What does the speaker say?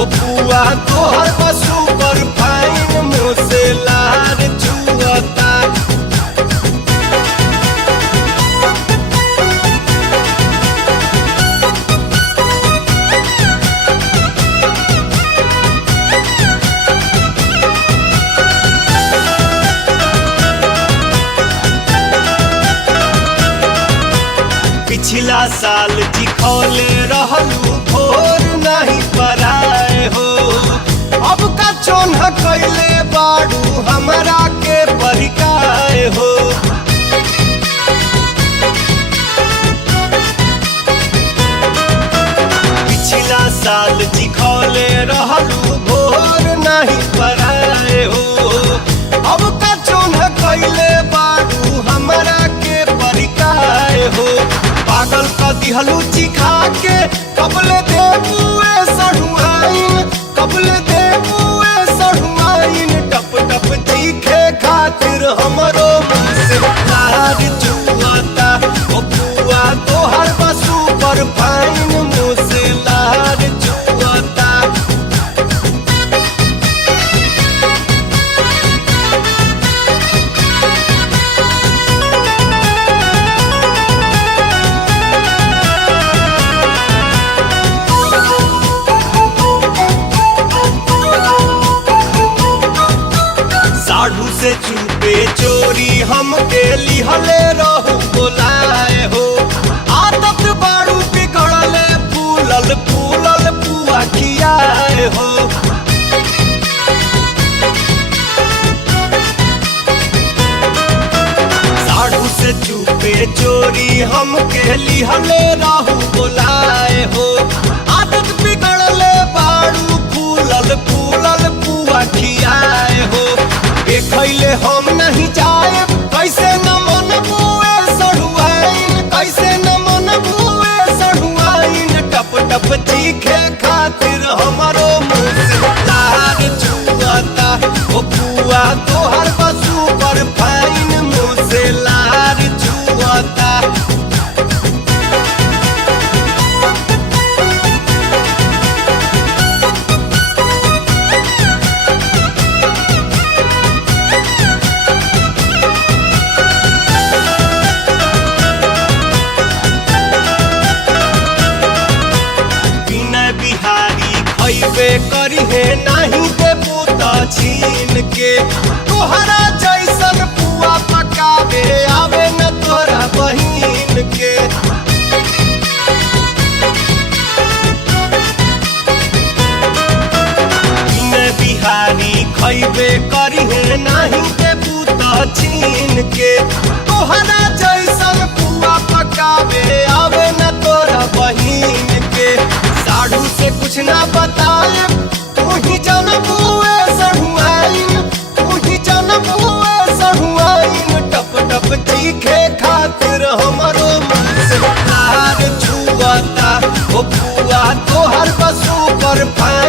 ओ पुआ तोहर पशु पर फाइन मुँह से लार चुअता। पिछला साल चिखौले रहलू भोर नहीं पराए हो, अब का चोन्हा कैले बाड़ू हमरा के परिकाए हो। पिछला साल चिखौले रहलू भोर नहीं पराए हो, अब का चोन्हा कैले बाड़ू हमरा के परिकाए हो। पागल का दिहलू चिखा के कबले देबुए सढ़ुआइन, कबले देबुए सढ़ुआइन। टप टप चीखे खातिर हमरो मुँह से लार चुअता। ओ पुआ तोहर पशु पर फाइन मुँह से लार चुअता। साढ़ू से चुपे चोरी हमके लिहले रहू बोलाए हो। आदत बारू बिगड़ले फूलल फूलल पुआ खियाए हो। साढ़ू से चुपे चोरी हमके लिहले रहू बोलाए हो। आदत बिगड़ले बारू फूलल फूलल पुआ खियाए हो। खैले हम नहीं जाए कैसे न मन बुए सढ़ुआइन, कैसे न मन बुए सढ़ुआइन। टप टप चीखे खातिर हमारो मुँह से लार चुअता। ओ पुआ तोहर पशु पर फाइन मुँह से लार चुअता। खैबे करी है नहीं देबू त छीन के। तोहरा जैसन पुआ पकावे आवे न तोरा बहिन के। बिहारी खैबे करी है नहीं देबू त छीन के। तोहरा जैसन पुआ पकावे आवे न तोरा बहिन के। साढ़ू से कुछ ना बताए तू ही जनबुए सढ़ुआइन, तू ही जनबुए सढ़ुआइन। टप टप चीखे खातिर हमरो मुँह से लार चुअता। ओ पुआ तोहर पशु पर फाइन